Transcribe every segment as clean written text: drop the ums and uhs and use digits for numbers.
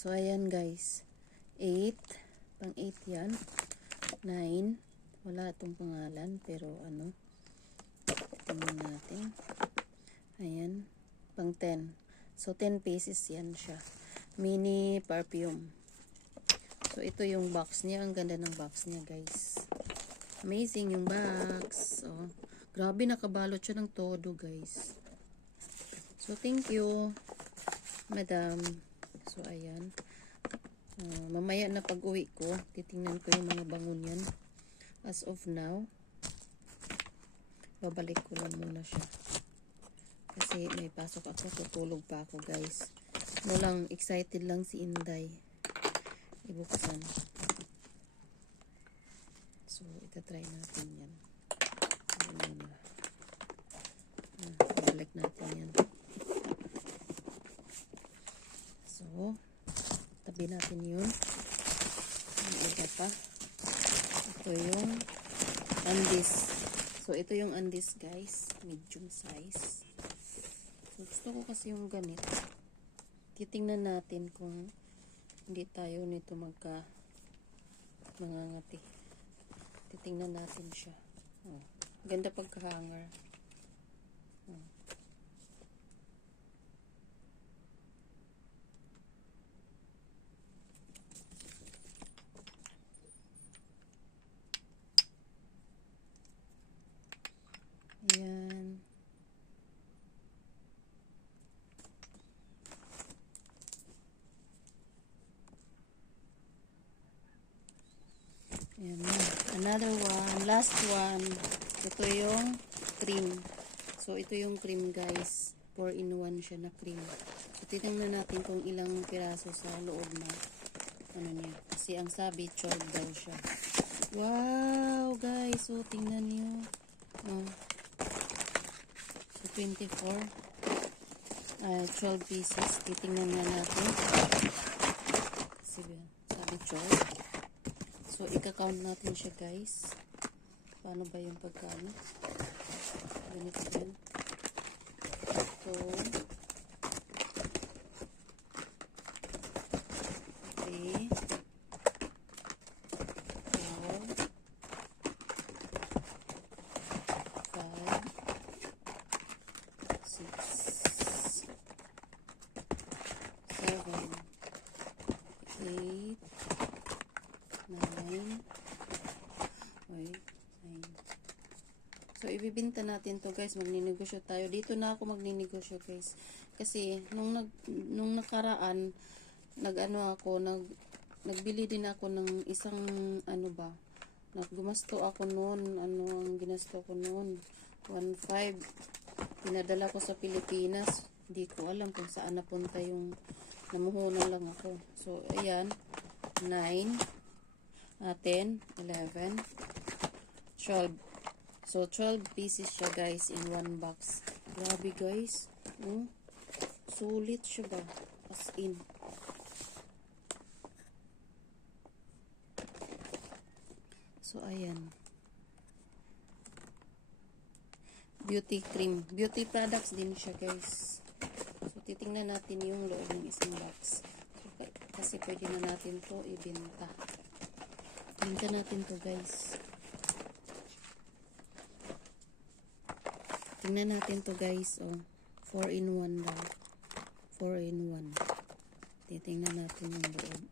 So, ayan guys. 8. Pang 8 yan. 9. Wala itong pangalan. Pero ano. Tingnan natin. Ayan. Pang 10. So, 10 pieces yan siya. Mini perfume. So, ito yung box niya. Ang ganda ng box niya guys. Amazing yung box. Oh, grabe nakabalot siya ng todo guys. So, thank you, madam. So, ayan. Mamaya na pag-uwi ko, titingnan ko yung mga bangon yan. As of now, babalik ko lang muna siya. Kasi may pasok ako, tutulog pa ako guys. No lang, excited lang si Inday. Ibuksan. So, itatry natin yan. Babalik natin yan. So, tabi natin yun. Ang iba pa. Ito yung undies. So, ito yung undies guys. Medium size. So, gusto ko kasi yung ganito. Titingnan natin kung hindi tayo nito mangangati. Titingnan natin siya. Oh, ganda pagka-hanger. Oh. Ayan. Ayan na. Another one. Last one. Ito yung cream. So, ito yung cream guys. 4-in-1 siya na cream. So, titingnan natin kung ilang piraso sa loob na ano niya. Kasi ang sabi, 12 daw siya. Wow guys. So, tingnan niyo. Oh. So, 24. 12 pieces. Titingnan na natin. Kasi sabi 12. So, ika-count natin siya guys. Paano ba yung pagkano? Ganito din. Ito. 3. 4. 5. 6. 7. 8. 9. So, ibibinta natin to guys. Magninegosyo tayo. Dito na ako magninegosyo guys. Kasi, nung nakaraan, nagbili din ako ng isang, gumasto ako noon. Ano ang ginasto ko noon? 1.5. Pinadala ko sa Pilipinas. Hindi ko alam kung saan napunta yung, namuhunan lang ako. So, ayan. 9. 10, 11, 12. So, 12 pieces siya guys in one box. Grabe guys. Sulit siya ba? As in. So, ayan. Beauty cream. Beauty products din siya guys. So, titingnan natin yung loob ng isang box. So, kasi pwede na natin to ibenta. Benta natin to guys. Tingnan natin to guys. Oh, 4-in-1 daw. 4-in-1. Titingnan natin yung loob.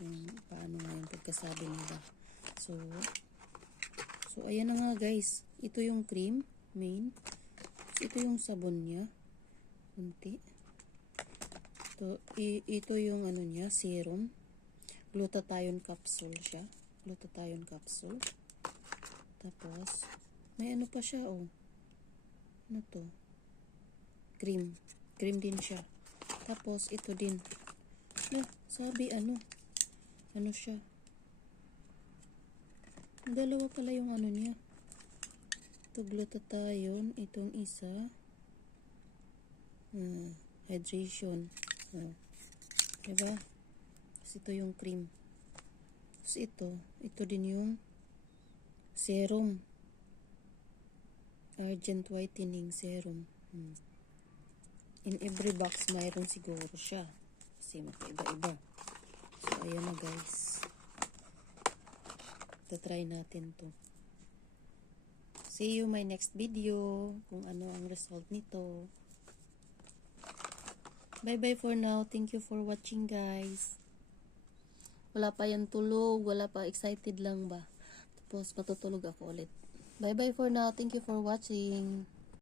Kung paano nga yung pagkasabi nila. So ayan na nga guys. Ito yung cream. Main. So, ito yung sabon niya. Kunti. Ito yung ano niya. Serum. Glutathione capsule siya. Glutathione capsule. Tapos, may ano pa siya, oh. Ano to? Cream. Cream din siya. Tapos, ito din. Sabi, ano siya? Dalawa pala yung ano niya. Ito, glutathione. Itong isa. Hydration. Diba? Ito yung cream. Tapos ito din yung serum. Argent whitening serum. In every box mayroon siguro siya. kasi magkaiba-iba. So, ayan na guys. Try natin to. See you my next video kung ano ang result nito. Bye-bye for now. Thank you for watching guys. Wala pa yan tulog. Wala pa. Excited lang ba? Tapos matutulog ako ulit. Bye-bye for now. Thank you for watching.